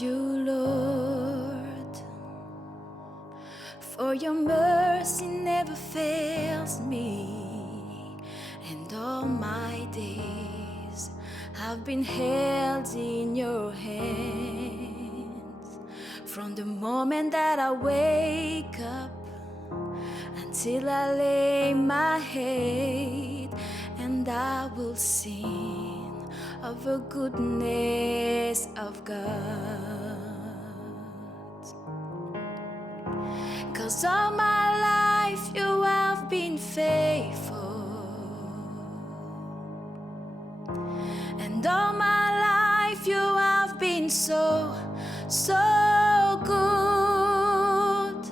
you, Lord, for your mercy never fails me, and all my days have been held in your hands. From the moment that I wake up until I lay my head, and I will sing of the goodness of God. 'Cause all my life you have been faithful, and all my life you have been so, so good.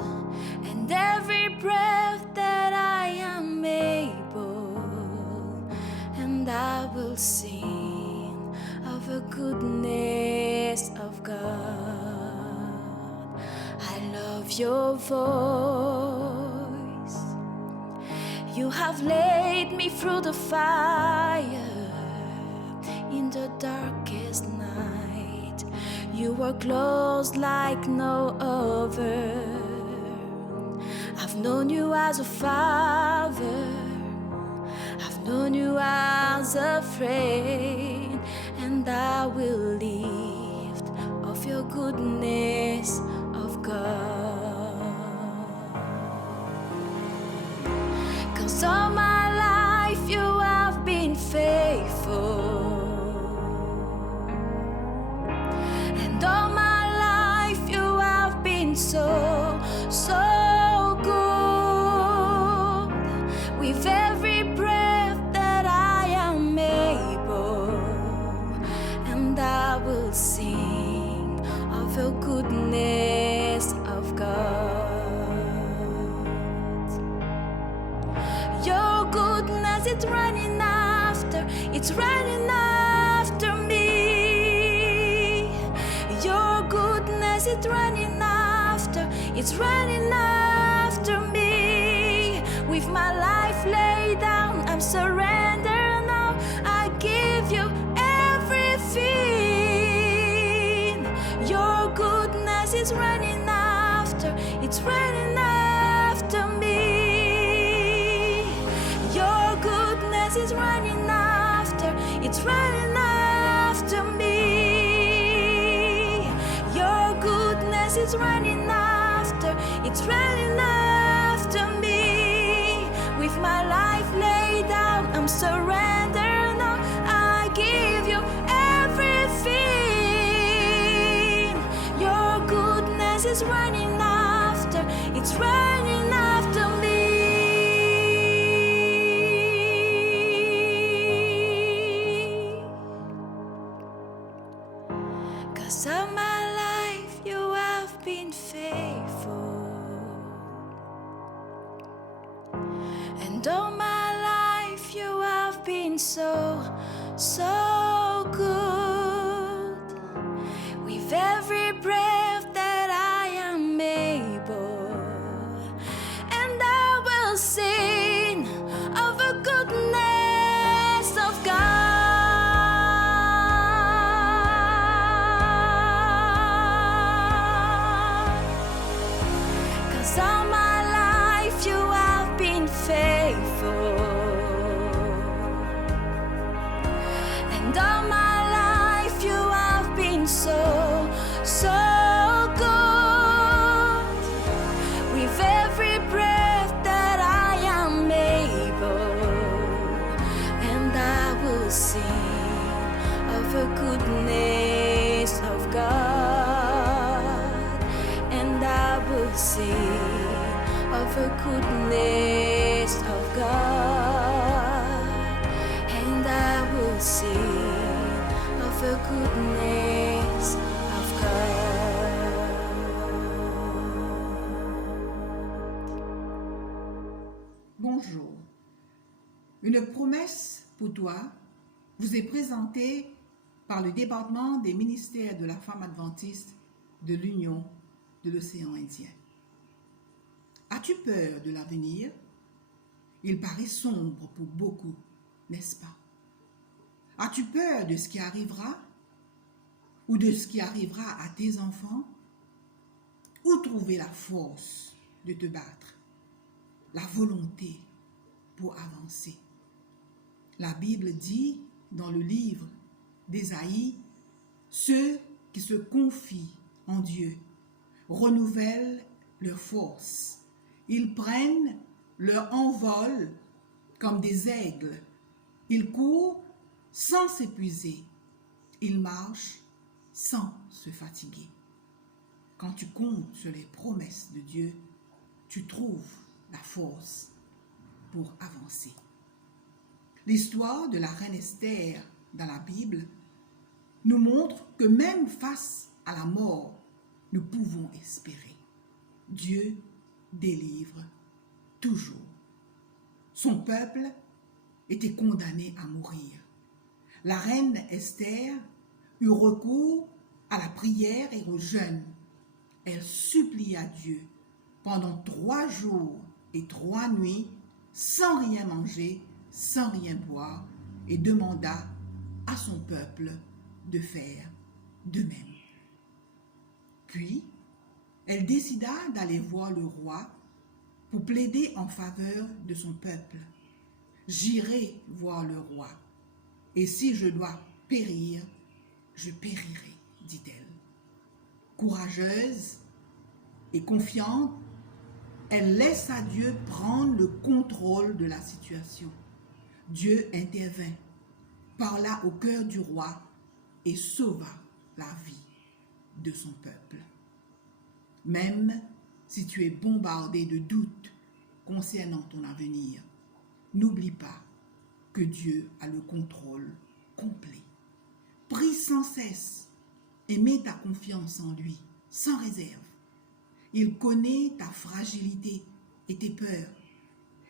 And every breath that I am able, and I will sing of the goodness of God. I love your voice. You have led me through the fire in the darkest night. You were close like no other. I've known you as a father, I've known you as a friend, and I will lift of your goodness of God. 'Cause all my life you have been faithful, and all my life you have been so, so good. With every breath that I am able, and I will sing of the goodness of God. Your goodness is running after, it's running after me. Your goodness is running after, it's running after me. With my life laid down, I'm surrendered now. I give you everything. Your goodness is running after, it's running after me. Your goodness is running after, it's running after me. Your goodness is running after, it's running after me. With my life laid down, I'm surrendered now. I give you everything. Your goodness is running after, it's running after me. 'Cause all my life you have been faithful, and all my life you have been so, so good. With every breath that I am able, and I will sing of the goodness of God. 'Cause all my life you have been faithful, and all my life you have been so, so good. With every breath that I am able, and I will sing of the goodness of God, and I will sing of the goodness of God, and I will sing of the goodness of God. Bonjour. Une promesse pour toi vous est présentée par le département des ministères de la femme adventiste de l'Union de l'océan Indien. As-tu peur de l'avenir? Il paraît sombre pour beaucoup, n'est-ce pas? As-tu peur de ce qui arrivera? ou de ce qui arrivera à tes enfants? Où trouver la force de te battre, la volonté pour avancer? La Bible dit dans le livre d'Ésaïe, ceux qui se confient en Dieu renouvellent leur force. Ils prennent leur envol comme des aigles. Ils courent sans s'épuiser. Ils marchent sans se fatiguer. Quand tu comptes sur les promesses de Dieu, tu trouves la force pour avancer. L'histoire de la reine Esther dans la Bible nous montre que même face à la mort, nous pouvons espérer. Dieu délivre toujours. Son peuple était condamné à mourir. La reine Esther eut recours à la prière et au jeûne. Elle supplia Dieu pendant 3 jours et 3 nuits sans rien manger, sans rien boire, et demanda à son peuple de faire de même. Puis, elle décida d'aller voir le roi pour plaider en faveur de son peuple. « J'irai voir le roi, et si je dois périr, je périrai, dit-elle. » Courageuse et confiante, elle laissa Dieu prendre le contrôle de la situation. Dieu intervint, parla au cœur du roi et sauva la vie de son peuple. Même si tu es bombardé de doutes concernant ton avenir, n'oublie pas que Dieu a le contrôle complet. Prie sans cesse et mets ta confiance en lui, sans réserve. Il connaît ta fragilité et tes peurs,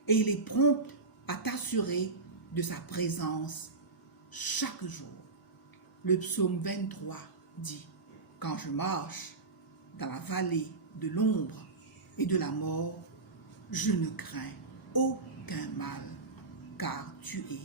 et il est prompt à t'assurer de sa présence chaque jour. Le psaume 23 dit « Quand je marche dans la vallée de l'ombre et de la mort, je ne crains aucun mal, car tu es